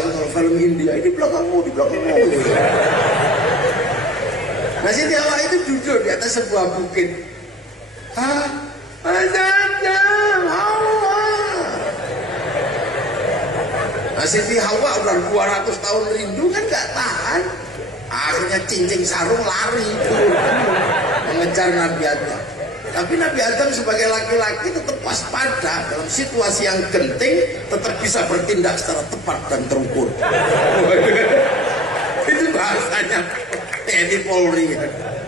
itu kalau film India, ini belakangmu, di belakangmu. Nah Siti Hawa itu duduk di atas sebuah bukit. Mas Adam, Hawa. Nah Siti Hawa udah 200 tahun rindu kan gak tahan. Akhirnya cincing sarung lari mengejar Nabi Adam. Tapi Nabi Adam sebagai laki-laki tetap waspada dalam situasi yang genting, tetap bisa bertindak secara tepat dan terukur. Itu bahasanya TNI Polri.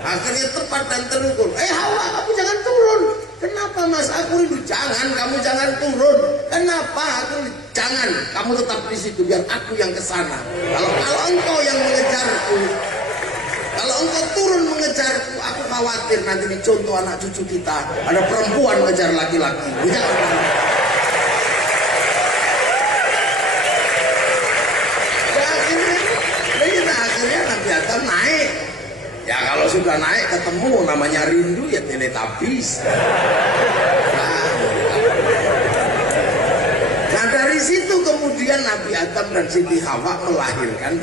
Akhirnya tepat dan terukur. Hawa, kamu jangan turun. Kenapa Mas? Aku rindu. Jangan, kamu jangan turun. Kenapa? Aku jangan. Kamu tetap di situ biar aku yang kesana. Kalau engkau yang mengejarku, kalau engkau turun mengejarku, aku khawatir nanti dicontoh anak cucu kita. Ada perempuan mengejar laki-laki. Akhirnya Nabi Adam naik. Ya kalau sudah naik ketemu namanya rindu ya teletabis. Nah dari situ kemudian Nabi Adam dan Siti Hawa melahirkan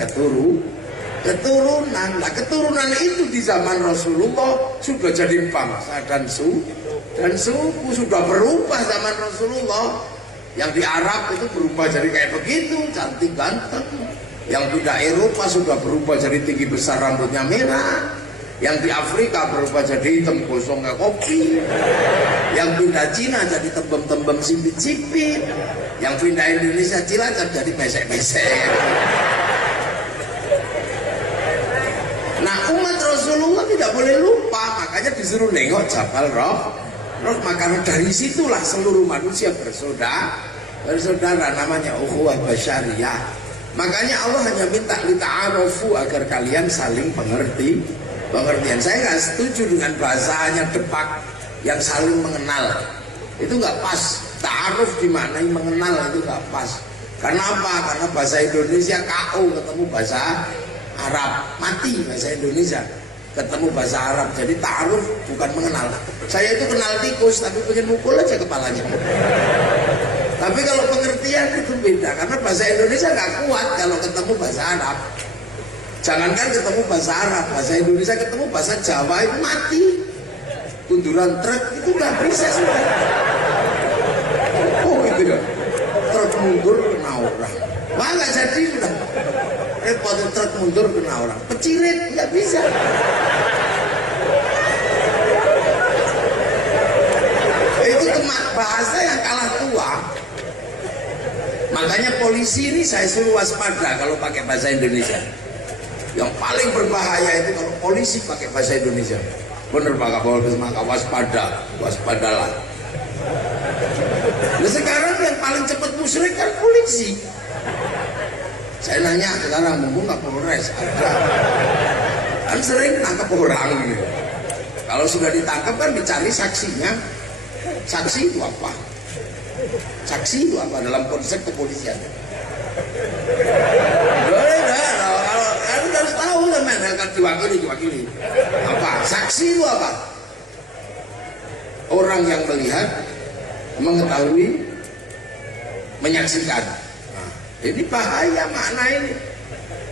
keturunan. Nah keturunan itu di zaman Rasulullah sudah jadi bangsa dan suku, sudah berubah zaman Rasulullah. Yang di Arab itu berubah jadi kayak begitu, cantik ganteng. Yang pindah Eropa sudah berubah jadi tinggi besar rambutnya merah. Yang di Afrika berubah jadi hitam gosong kayak kopi. Yang pindah Cina jadi tembem-tembem sipit-sipit. Yang pindah Indonesia Cilacap jadi mesek-mesek. Nah umat Rasulullah tidak boleh lupa, makanya disuruh nengok Jabal Maka dari situlah seluruh manusia bersaudara namanya ukhuwah basyariyah. Makanya Allah hanya minta lita'arufu agar kalian saling pengertian. Saya nggak setuju dengan bahasanya depak yang saling mengenal. Itu nggak pas. Ta'aruf dimaknai mengenal itu nggak pas. Karena apa? Karena bahasa Indonesia KO ketemu bahasa Arab, mati bahasa Indonesia ketemu bahasa Arab. Jadi ta'aruf bukan mengenal. Saya itu kenal tikus tapi pengen mukul aja kepalanya. Tapi kalau pengertian itu beda, karena bahasa Indonesia nggak kuat kalau ketemu bahasa Arab. Jangankan ketemu bahasa Arab, bahasa Indonesia ketemu bahasa Jawa itu mati. Kunduran truk itu nggak bisa sudah. Oh itu ya, truk mundur kena orang. Wah nggak jadi sudah. Repot truk mundur kena orang. Pecirit nggak bisa. Itu bahasa yang kalah tua. Makanya polisi ini saya suruh waspada kalau pakai bahasa Indonesia. Yang paling berbahaya itu kalau polisi pakai bahasa Indonesia. Bener Pak Kapolres, maka waspadalah. Nah sekarang yang paling cepat musyrik kan polisi. Saya nanya sekarang, mumpung Kapolres ada, kan sering nangkep orang gitu. Kalau sudah ditangkap kan dicari saksinya. Saksi itu apa? Saksi itu apa dalam konsep kepolisian? Boleh dah, kalau kalian harus tahu teman, akan diwakili. Apa? Saksi itu apa? Orang yang melihat, mengetahui, menyaksikan. Nah, ini bahaya makna ini.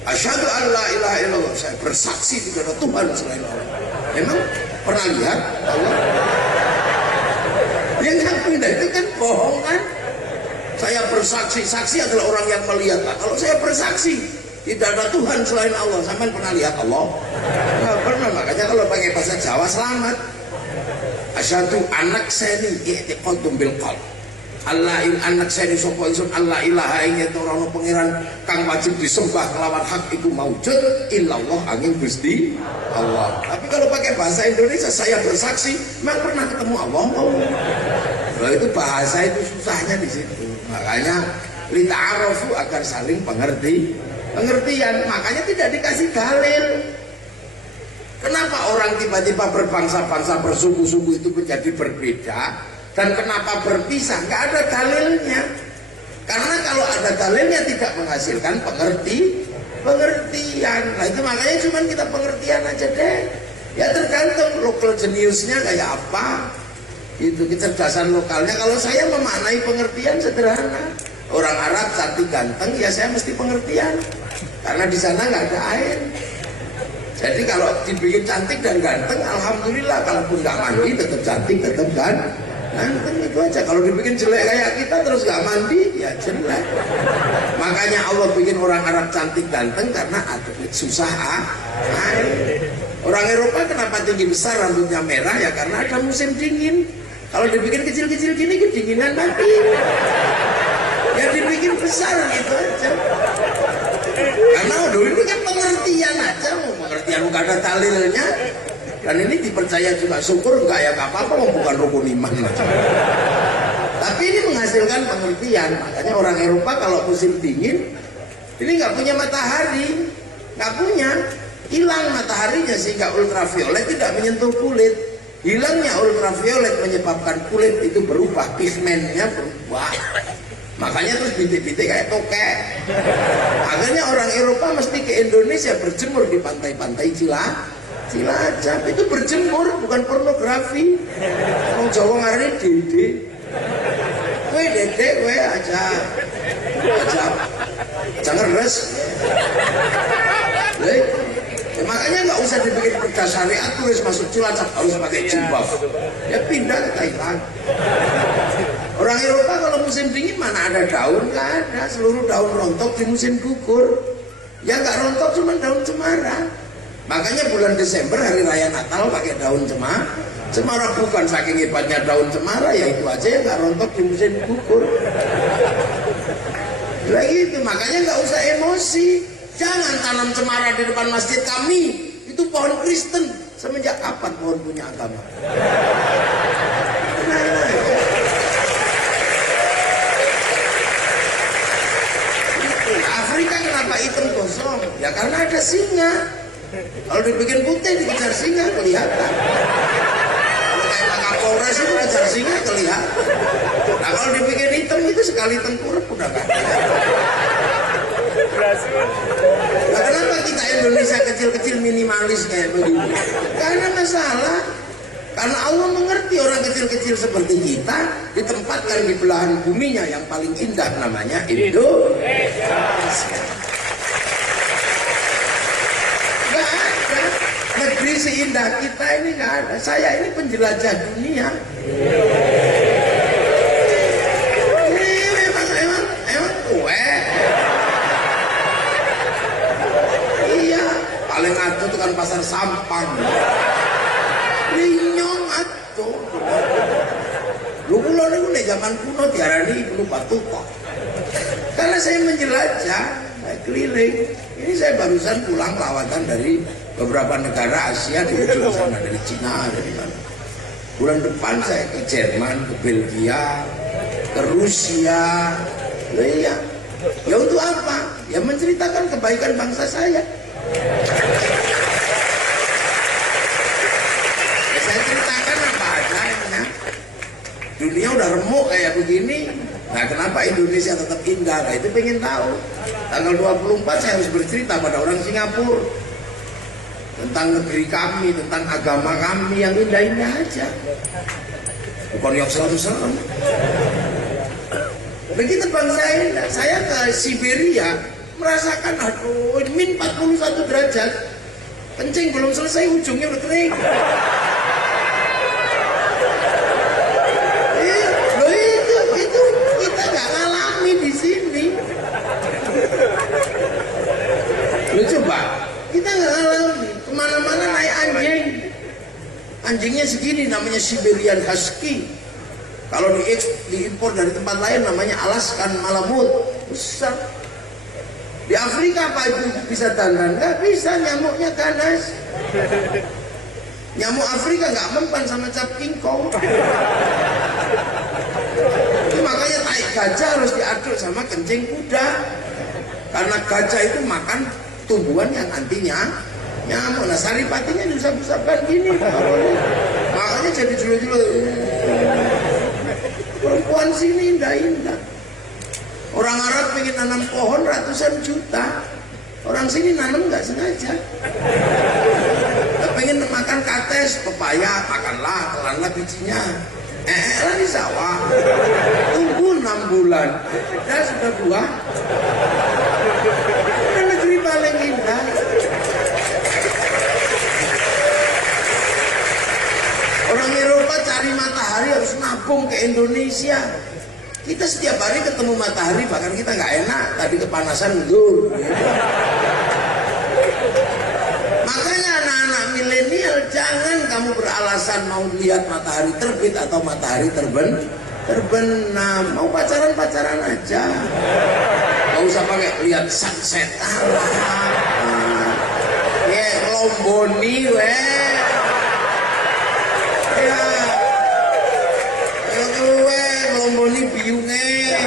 Asyhadu an la ilaha illallah, saya bersaksi tidak ada Tuhan selain Allah. Emang pernah lihat Allah? Yang pindah itu kan bohong kan? Saya bersaksi, saksi adalah orang yang melihat. Nah, kalau saya bersaksi tidak ada Tuhan selain Allah, sampean pernah lihat Allah? Nggak pernah. Makanya kalau pakai bahasa Jawa selamat. Asyhadu anak seni i'tiqadum bil qalb. Allah anak seni sapa ingsun Allah ilaha ing ora ana pangeran kang wajib disembah kelawan hak iku maujud illallah angin Gusti Allah. Tapi kalau pakai bahasa Indonesia saya bersaksi, memang pernah ketemu Allah? Nah, itu bahasa itu susahnya di situ. Makanya lita'arufu agar saling pengertian. Makanya tidak dikasih dalil. Kenapa orang tiba-tiba berbangsa-bangsa, bersuku-suku itu menjadi berbeda, dan kenapa berpisah? Nggak ada dalilnya. Karena kalau ada dalilnya tidak menghasilkan pengertian. Nah itu makanya cuma kita pengertian aja deh. Ya tergantung local geniusnya kayak apa. Itu kecerdasan lokalnya. Kalau saya memaknai pengertian sederhana, orang Arab cantik ganteng, ya saya mesti pengertian karena di sana nggak ada air. Jadi kalau dibikin cantik dan ganteng, alhamdulillah. Kalaupun nggak mandi tetap cantik, tetap ganteng, itu aja. Kalau dibikin jelek kayak kita terus nggak mandi, ya jelek. Makanya Allah bikin orang Arab cantik ganteng karena susah air. Orang Eropa kenapa tinggi besar, rambutnya merah, ya karena ada musim dingin. Kalau dibikin kecil-kecil gini, kedinginan mati. Ya dibikin besar gitu aja. Karena dulu ini kan pengertian aja, pengertian gak ada dalilnya. Dan ini dipercaya juga, syukur enggak ya gak apa-apa, bukan rukun iman. Tapi ini menghasilkan pengertian. Makanya orang Eropa kalau musim dingin, ini nggak punya matahari, nggak punya, hilang mataharinya sehingga ultraviolet tidak menyentuh kulit. Hilangnya ultraviolet menyebabkan kulit itu berubah, pigmennya berubah. Makanya terus bintik-bintik kayak tokek. Akhirnya orang Eropa mesti ke Indonesia berjemur di pantai-pantai Cilacap. Itu berjemur, bukan pornografi. Orang Jawa ngarani dede. Kowe dedek kowe aja jangan res. Makanya nggak usah dibikin perda syariat tulis masuk Cilacap harus pakai jilbab. Ya pindah ke Thailand. Orang Eropa kalau musim dingin mana ada daun, nggak ada. Seluruh daun rontok di musim gugur. Ya nggak rontok cuma daun cemara. Makanya bulan Desember hari raya Natal pakai daun cemara, bukan saking hebatnya daun cemara, ya itu aja yang nggak rontok di musim gugur. Nah gitu, makanya nggak usah emosi. Jangan tanam cemara di depan masjid kami. Itu pohon Kristen. Semenjak kapan pohon punya agama? Afrika kenapa hitam kosong? Ya karena ada singa. Kalau dibikin putih dikejar singa kelihatan. Kalau kayak Kapolres itu kejar singa kelihatan. Nah kalau dibikin hitam itu sekali tengkurap udah gak nah, kenapa kita Indonesia kecil-kecil minimalis kayak begini? Karena masalah. Karena Allah mengerti orang kecil-kecil seperti kita ditempatkan di belahan buminya yang paling indah, namanya Indonesia. Gak ada negeri seindah kita ini, gak ada. Saya ini penjelajah dunia. Ini memang kue. Iya, paling atuh itu kan pasar Sampang. Linyong atuh. Lu kula niku nek zaman kuno diarani Ibnu Battuta. Karena saya menjelajah, saya keliling. Ini saya barusan pulang lawatan dari beberapa negara Asia di ujung sana, dari Cina, dari mana. Bulan depan saya ke Jerman, ke Belgia, ke Rusia. Iya. Ya untuk apa? Ya menceritakan kebaikan bangsa saya. Ya saya ceritakan apa adanya. Dunia udah remuk kayak begini. Nah kenapa Indonesia tetap indah? Nah itu pengen tahu. Tanggal 24 saya harus bercerita pada orang Singapura tentang negeri kami, tentang agama kami yang indah-indah aja, bukan yang serem-serem. Begitu bangsa indah. Saya ke Siberia merasakan aduh min 41 derajat, kencing belum selesai ujungnya udah kering. Itu kita nggak ngalami di sini. Lu coba, kita nggak ngalami. Kemana-mana naik anjing. Anjingnya segini, namanya Siberian Husky. Kalau diimpor dari tempat lain namanya Alaskan Malamut, besar. Di Afrika apa itu bisa dandan? Nggak bisa, nyamuknya ganas. Nyamuk Afrika nggak mempan sama cap King Kong. Itu makanya tai gajah harus diaduk sama kencing kuda. Karena gajah itu makan tumbuhan yang antinya nyamuk. Nah saripatinya diusap-usapkan gini. Makanya jadi julu-julu. Perempuan sini indah-indah. Orang Arab pengen nanam pohon ratusan juta. Orang sini nanam nggak sengaja. Pengen makan kates, pepaya, makanlah, telanlah bijinya. lah di sawah. Tunggu 6 bulan. Dan sudah buah. Ini negeri paling indah. Orang Eropa cari matahari harus nabung ke Indonesia. Kita setiap hari ketemu matahari, bahkan kita nggak enak. Tadi kepanasan mundur. Makanya anak-anak milenial, jangan kamu beralasan mau lihat matahari terbit atau matahari terbenam. Mau pacaran aja. Gak usah pakai lihat sunset. Ya, lomboni weh. Ya. Gue lomboni biunge.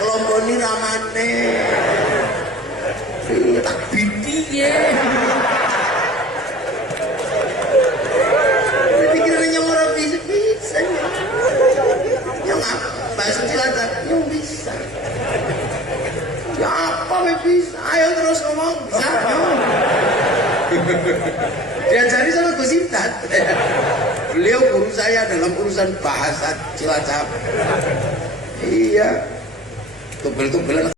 Lomboni ramane. Tak binti ya. Pikirannya orang bisa yang apa bahasa Cilacap yang bisa ya apa bisa, ayo terus ngomong bisa diajari sama Gus Imdad. Beliau guru saya dalam urusan bahasa Cilacap. Iya, tubel-tubelan